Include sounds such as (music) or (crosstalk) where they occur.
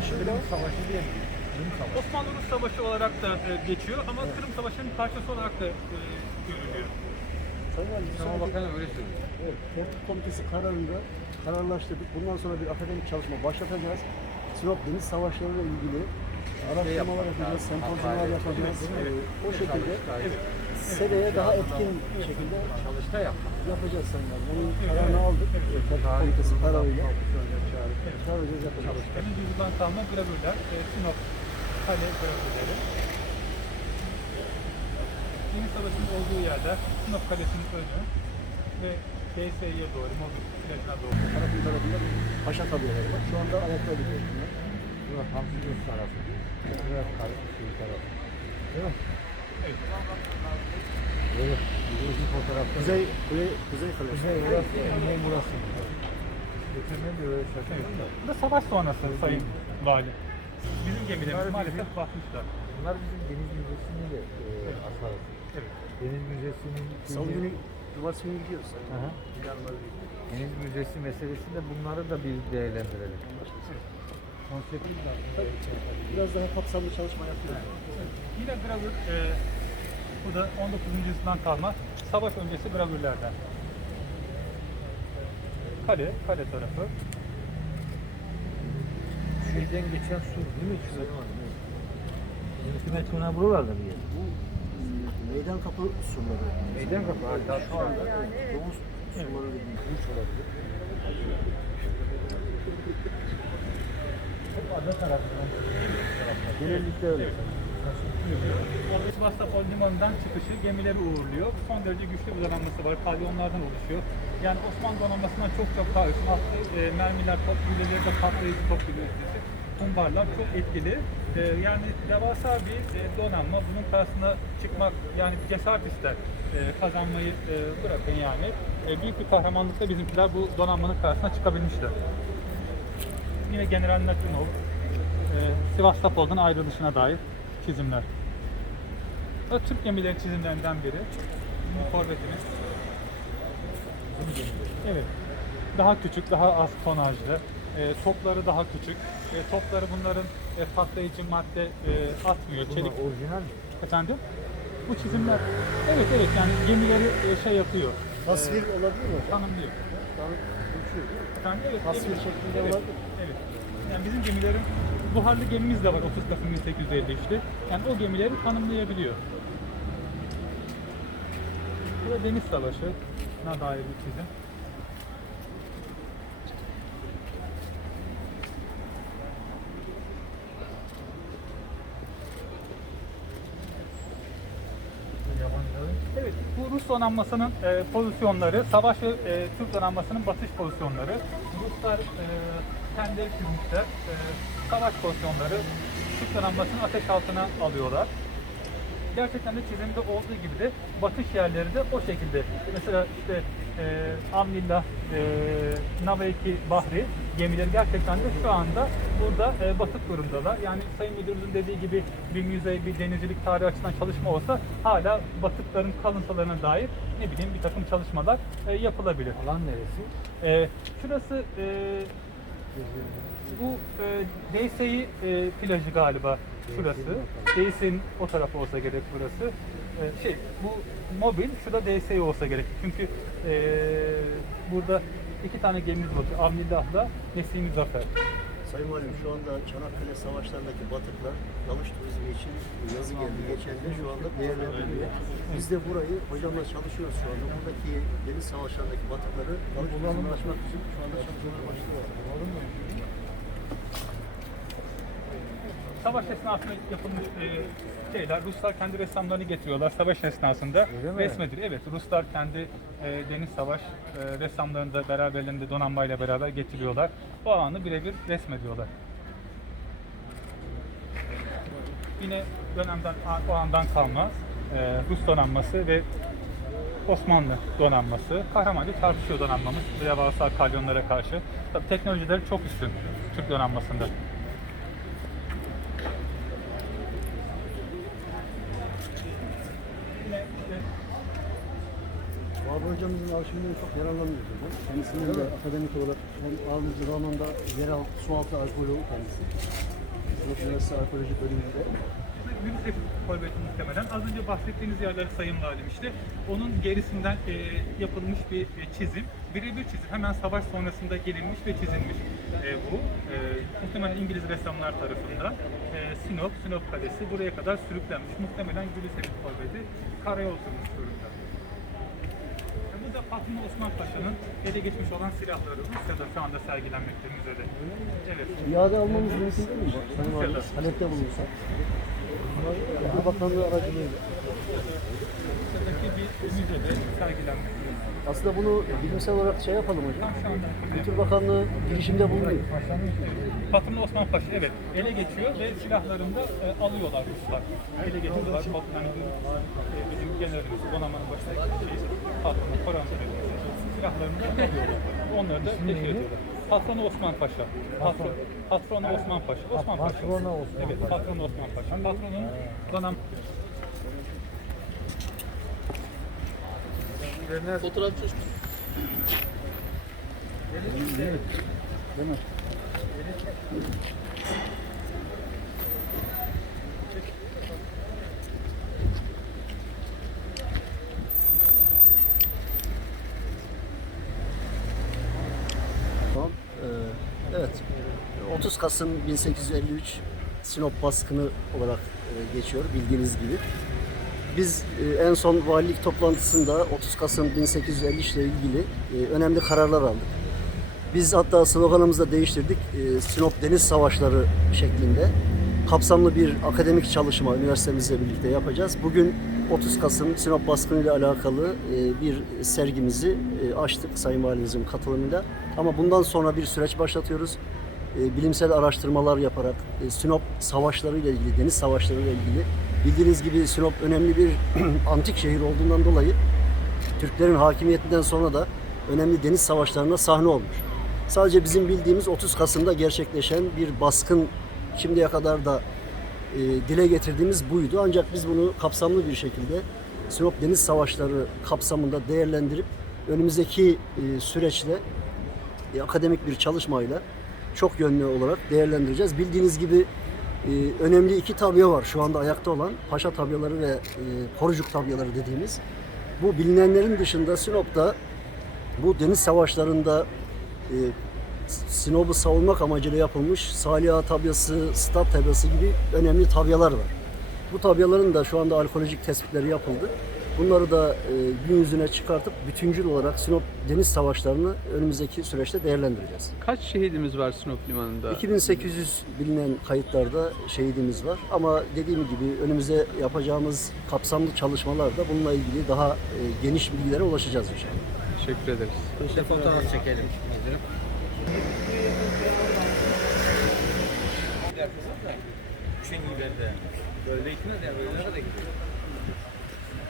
dışında Kırım Savaşı mi? Kırım Savaşı. Olarak da e, geçiyor ama Kırım Savaşı'nın parçası olarak da e, görülüyor. Sayın Valim, bakan öyle söylüyor. Evet, Tertip Komitesi kararında kararlaştırdık. Bundan sonra bir akademik çalışma başlatacağız. Sinop Deniz Savaşları ile ilgili araştırmalar yapacağız, sempozyumlar yapacağız. Ee, o şekilde seneye daha etkin şekilde Çalışta yapmak. Yapacağız Valim. Onun kararını aldık. Tertip Komitesi kararıyla çağıracağız, yapacağız. Emin yüzyıldan kalma gravürler, e, Sinop kale gravürleri. Deniz Savaşı'nın olduğu yerde Sinop Kalesi'nin önü ve DSİ'ye doğru, Mobil plajına doğru. Tarafın tarafında paşa tabloları var. Şu anda ayakta duruyor bunlar. Burası Hamsi tarafı. Burası şey tarafı. Değil mi? Evet. Kuzey, kuzey, kuzey kalesi. Kuzey burası, güney burası. Geçenler de öyle şaşırdım da. Bu da savaş sonrası Sayın Vali. Bizim gemilerimiz maalesef batmışlar. Bunlar bizim deniz müzesinin de e, asarı. Evet. Deniz müzesinin Salı günü, cumartesi günü gidiyoruz. Hı hı. Deniz müzesi meselesinde bunları da bir değerlendirelim. Konsepti de Biraz daha kapsamlı çalışma yapıyoruz. Yine gravür, e, bu da 19. yüzyıldan kalma savaş öncesi gravürlerden. Kale, kale tarafı. Şeyden geçen su değil mi? Şu hükümet buralarda bir yer. Bu e, meydan kapı surları. Meydan kapı, hatta şu anda domuz surları dediğimiz güç olabilir. Ada tarafından. Genellikle öyle. Sivastopol limanından çıkışı gemileri uğurluyor. Son derece güçlü bir donanması var. Kalyonlardan oluşuyor. Yani Osmanlı donanmasından çok çok daha üstün. Atlı e, mermiler, top güleleri de patlayıcı top güle üstesi. Kumbarlar çok etkili. E, yani devasa bir e, donanma. Bunun karşısına çıkmak yani cesaret ister. E, kazanmayı e, bırakın yani. E, büyük bir kahramanlıkla bizimkiler bu donanmanın karşısına çıkabilmişler. Yine General Natunov, e, Sivastopol'dan ayrılışına dair çizimler. O Türk gemileri çizimlerinden biri. Korvetimiz. Evet. Daha küçük, daha az tonajlı. E, topları daha küçük. E, topları bunların e, patlayıcı madde e, atmıyor. Bunlar Çelik. orijinal mi? Efendim? Bu çizimler. Evet evet yani gemileri e, şey yapıyor. Tasvir olabilir mi? Tanımlıyor. Tam uçuyor değil mi? Efendim evet. Tasvir evet, şeklinde evet, olabilir. Evet. Yani bizim gemilerin buharlı gemimiz de var 30 Kasım 1853'te. Yani o gemileri tanımlayabiliyor. Bu da Deniz Savaşı'na dair bir çizim. Evet, bu Rus donanmasının e, pozisyonları, savaş ve e, Türk donanmasının batış pozisyonları. Ruslar e, kendileri çizmişler. E, savaş pozisyonları Türk donanmasını ateş altına alıyorlar. Gerçekten de çizimde olduğu gibi de batış yerleri de o şekilde. Mesela işte e, Amnillah, e, Naveki Bahri gemileri gerçekten de şu anda burada e, batık durumdalar. Yani Sayın Müdürümüzün dediği gibi bir müze, bir denizcilik tarihi açısından çalışma olsa hala batıkların kalıntılarına dair ne bileyim bir takım çalışmalar e, yapılabilir. alan neresi? E, şurası e, bu e, DSİ e, plajı galiba şurası. DSİ'nin o tarafı olsa gerek burası. E, şey bu mobil, şurada DSİ olsa gerek. Çünkü e, burada iki tane gemimiz var. Avnillah'la Nesim Zafer. Sayın Valim şu anda Çanakkale savaşlarındaki batıklar dalış turizmi için yazı geldi. Geçen şu anda değerlendiriliyor. Biz de burayı hocamla çalışıyoruz şu anda. Buradaki deniz savaşlarındaki batıkları dalış turizmine açmak için şu anda çalışmalar başlıyor. Savaş esnasında yapılmış e, şeyler, Ruslar kendi ressamlarını getiriyorlar savaş esnasında. Resmedir. Evet, Ruslar kendi e, deniz savaş e, ressamlarını da beraberlerinde donanmayla beraber getiriyorlar. O anı birebir resmediyorlar. Yine dönemden, o andan kalma e, Rus donanması ve Osmanlı donanması kahramanca çarpışıyor donanmamız devasa kalyonlara karşı. Tabii teknolojileri çok üstün Türk donanmasında. Yine işte Abi hocamızın arşivinden çok yararlanıyoruz hocam. Kendisinin de akademik olarak hem aynı zamanda yeraltı, sualtı arkeoloğu kendisi. Üniversitesi Arkeoloji bölümünde. Yunus Kolbeti muhtemelen. Az önce bahsettiğiniz yerler Sayın Valim işte. Onun gerisinden e, yapılmış bir e, çizim. Birebir çizim. Hemen savaş sonrasında gelinmiş ve çizilmiş e, bu. E, muhtemelen İngiliz ressamlar tarafından. E, Sinop, Sinop Kalesi buraya kadar sürüklenmiş. Muhtemelen Gülüsevit Kolbeti karaya oturmuş durumda. Fatma Osman Paşa'nın ele geçmiş olan silahları. Rusya'da şu anda sergilenmekte müzede. Evet. İade almamız mümkün değil mi? Sayın Valim, talepte. Kültür Bakanlığı aracılığıyla. Rusya'daki bir müzede sergilenmekte. Aslında bunu bilimsel olarak şey yapalım hocam. Kültür Bakanlığı girişimde bulunuyor. Patron Osman Paşa evet ele geçiyor ve silahlarını da e, alıyorlar Ruslar. Ele geçiyorlar. Bak, hani, e, bizim generalimiz Bonaman'ın başındaki şey, patronu Koran silahlarını da alıyorlar. Onları da teşhir ediyorlar. Patronu Osman Paşa. Patron, patronu Osman Paşa. Osman Paşa. Patronu Osman Evet, Paşa. patronu Osman Paşa. Patronun donam Tamam. Ee, evet. 30 Kasım 1853 Sinop baskını olarak e, geçiyor bildiğiniz gibi. Biz e, en son valilik toplantısında 30 Kasım 1853 ile ilgili e, önemli kararlar aldık. Biz hatta sloganımızı da değiştirdik. E, Sinop Deniz Savaşları şeklinde kapsamlı bir akademik çalışma üniversitemizle birlikte yapacağız. Bugün 30 Kasım Sinop baskını ile alakalı bir sergimizi açtık Sayın Valimizin katılımıyla. Ama bundan sonra bir süreç başlatıyoruz. E, Bilimsel araştırmalar yaparak e, Sinop savaşları ile ilgili, deniz savaşları ile ilgili bildiğiniz gibi Sinop önemli bir (clears throat) antik şehir olduğundan dolayı Türklerin hakimiyetinden sonra da önemli deniz savaşlarına sahne olmuş. Sadece bizim bildiğimiz 30 Kasım'da gerçekleşen bir baskın şimdiye kadar da e, dile getirdiğimiz buydu. Ancak biz bunu kapsamlı bir şekilde Sinop Deniz Savaşları kapsamında değerlendirip önümüzdeki e, süreçte e, akademik bir çalışmayla çok yönlü olarak değerlendireceğiz. Bildiğiniz gibi e, önemli iki tabya var şu anda ayakta olan. Paşa tabyaları ve e, korucuk tabyaları dediğimiz. Bu bilinenlerin dışında Sinop'ta bu deniz savaşlarında e, Sinop'u savunmak amacıyla yapılmış Saliha tabyası, Stat tabyası gibi önemli tabyalar var. Bu tabyaların da şu anda arkeolojik tespitleri yapıldı. Bunları da e, gün yüzüne çıkartıp bütüncül olarak Sinop deniz savaşlarını önümüzdeki süreçte değerlendireceğiz. Kaç şehidimiz var Sinop Limanı'nda? 2800 bilinen kayıtlarda şehidimiz var ama dediğim gibi önümüze yapacağımız kapsamlı çalışmalarda bununla ilgili daha e, geniş bilgilere ulaşacağız inşallah. Teşekkür ederiz. İşte fotoğraf çekelim. Müdürüm. Böyle gitmez ya, böyle de gidiyor.